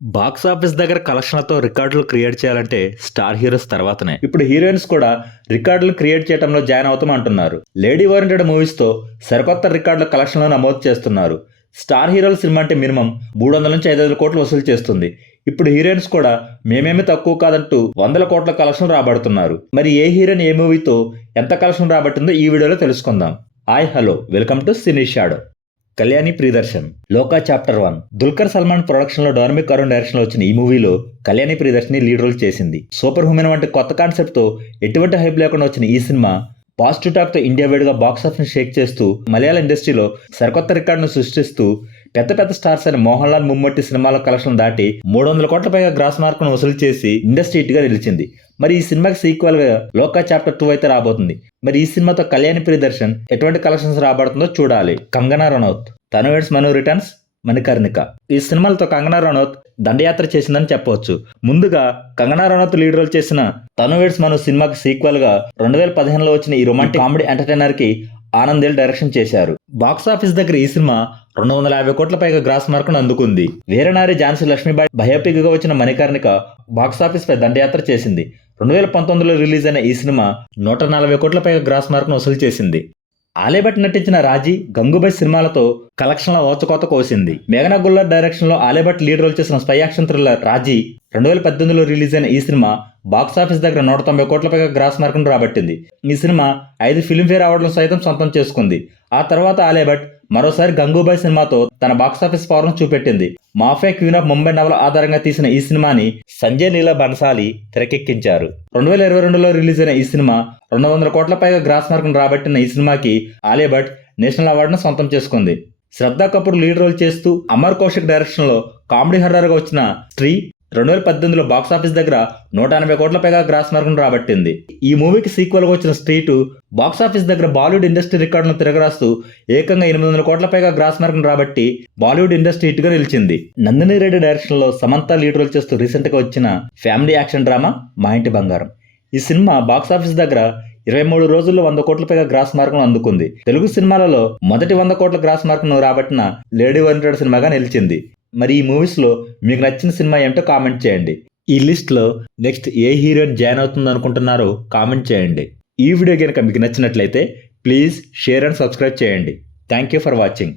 Box office దగ్గర కలెక్షన్లతో రికార్డులు create చేయాలంటే స్టార్ హీరోస్ తర్వాతనే. ఇప్పుడు హీరోయిన్స్ కూడా రికార్డులు క్రియేట్ చేయడంలో జాయిన్ అవుతాం అంటున్నారు. లేడీ ఓరియంటెడ్ మూవీస్ తో సరికొత్త రికార్డుల కలెక్షన్లు నమోదు చేస్తున్నారు. స్టార్ హీరోల సినిమా అంటే మినిమం 300 నుంచి 500 కోట్లు వసూలు చేస్తుంది. ఇప్పుడు హీరోయిన్స్ కూడా మేమేమి తక్కువ కాదంటూ 100 కోట్ల కలెక్షన్ రాబడుతున్నారు. మరి ఏ హీరోయిన్ ఏ మూవీతో ఎంత కలెక్షన్ రాబట్టిందో ఈ వీడియోలో తెలుసుకుందాం. Hi hello welcome to cine shadow. Kalyani Priyadarshan Lokah chapter 1 Dulquer Salman production లో డార్మిక్ అరుణ్ డైరెక్షన్ లో వచ్చిన ఈ మూవీలో కళ్యాణి ప్రియదర్శిని లీడ్ రోల్ చేసింది. సూపర్ హ్యూమన్ వంటి కొత్త కాన్సెప్ట్ తో ఎటువంటి హైప్ లేకుండా వచ్చిన ఈ సినిమా పాజిటివ్ టాక్ తో ఇండియా వైడ్ గా బాక్స్ ఆఫీస్ షేక్ చేస్తూ మలయాళ ఇండస్ట్రీలో సరికొత్త రికార్డును సృష్టిస్తూ పెద్ద స్టార్స్ అయిన మోహన్ లాల్ ముమ్మట్టి సినిమాల కలెక్షన్ దాటి 300 కోట్ల పైగా గ్రాస్ మార్కును వసూలు చేసి ఇండస్ట్రీ హిట్ గా నిలిచింది. మరి ఈ సినిమాకి సీక్వెల్ గా లోకా చాప్టర్ 2 అయితే రాబోతుంది. మరి ఈ సినిమాతో కళ్యాణి ప్రియదర్శన్ ఎటువంటి కలెక్షన్స్ రాబడుతుందో చూడాలి. కంగనా రనౌత్, తనువేడ్స్ మను రిటర్న్స్, మణికర్ణిక ఈ సినిమాలతో కంగనా రనౌత్ దండయాత్ర చేసిందని చెప్పవచ్చు. ముందుగా కంగనా రనౌత్ లీడ్ రోల్ చేసిన తనువేడ్స్ మను సినిమాకి సీక్వెల్ గా 2015లో వచ్చిన ఈ రొమాంటిక్ కామెడీ ఎంటర్టైనర్ కి ఆనందేల్ డైరెక్షన్ చేశారు. బాక్స్ ఆఫీస్ దగ్గర ఈ సినిమా 250 కోట్ల పైగా గ్రాస్ మార్కును అందుకుంది. వీరనారి ఝాన్సీ లక్ష్మీబాయి బయోపిక్ గా వచ్చిన మణికర్ణిక బాక్స్ ఆఫీస్ పై దండయాత్ర చేసింది. 2019లో రిలీజ్ అయిన ఈ సినిమా 140 కోట్ల పైగా గ్రాస్ మార్కును వసూలు చేసింది. ఆలియా భట్ నటించిన రాజీ, గంగూబాయ్ సినిమాలతో కలెక్షన్ల ఓచకోత కోసింది. మేఘనా గుల్లర్ డైరెక్షన్ లో ఆలియా భట్ లీడ్ రోల్ చేసిన స్పై యాక్షన్ థ్రిల్లర్ రాజీ 2018లో రిలీజ్ అయిన ఈ సినిమా బాక్స్ ఆఫీస్ దగ్గర 190 కోట్ల పైగా గ్రాస్ మార్కును రాబట్టింది. ఈ సినిమా 5 ఫిల్మ్ఫేర్ అవార్డులను సైతం సొంతం చేసుకుంది. ఆ తర్వాత ఆలియా భట్ మరోసారి గంగూబాయ్ సినిమాతో తన బాక్స్ ఆఫీస్ పవర్ను చూపెట్టింది. మాఫియా క్వీన్ ఆఫ్ ముంబై నవల ఆధారంగా తీసిన ఈ సినిమాని సంజయ్ లీలా బన్సాలి తెరకెక్కించారు. 2022లో రిలీజ్ అయిన ఈ సినిమా 200 కోట్ల పైగా గ్రాస్ మార్కును రాబట్టిన ఈ సినిమాకి ఆలియా భట్ నేషనల్ అవార్డును సొంతం చేసుకుంది. శ్రద్ధా కపూర్ లీడ్ రోల్ చేస్తూ అమర్ కౌశిక్ డైరెక్షన్ లో కామెడీ హర్రర్ గా వచ్చిన స్త్రీ 2018లో బాక్స్ ఆఫీస్ దగ్గర 180 కోట్ల పైగా గ్రాస్ మార్కును రాబట్టింది. ఈ మూవీకి సీక్వెల్ గా వచ్చిన స్త్రీ 2 బాక్స్ ఆఫీస్ దగ్గర బాలీవుడ్ ఇండస్ట్రీ రికార్డును తిరగరాస్తూ ఏకంగా 800 కోట్ల పైగా గ్రాస్ మార్కును రాబట్టి బాలీవుడ్ ఇండస్ట్రీ హిట్ గా నిలిచింది. నందిని రెడ్డి డైరెక్షన్ లో సమంత లీడ్ రోల్ చేస్తూ రీసెంట్ గా వచ్చిన ఫ్యామిలీ యాక్షన్ డ్రామా మా ఇంటి బంగారం ఈ సినిమా బాక్స్ ఆఫీస్ దగ్గర 23 రోజుల్లో 100 కోట్ల పైగా గ్రాస్ మార్కును అందుకుంది. తెలుగు సినిమాలలో మొదటి 100 కోట్ల గ్రాస్ మార్కును రాబట్టిన లేడీ ఓరియంటెడ్ సినిమాగా నిలిచింది. మరి ఈ మూవీస్ లో మీకు నచ్చిన సినిమా ఏమిటో కామెంట్ చేయండి. ఈ లిస్ట్ లో నెక్స్ట్ ఏ హీరోయిన్ జాయిన్ అవుతుంది అనుకుంటున్నారో కామెంట్ చేయండి. ఈ వీడియో కనుక మీకు నచ్చినట్లయితే ప్లీజ్ షేర్ అండ్ సబ్స్క్రైబ్ చేయండి. Thank you for watching.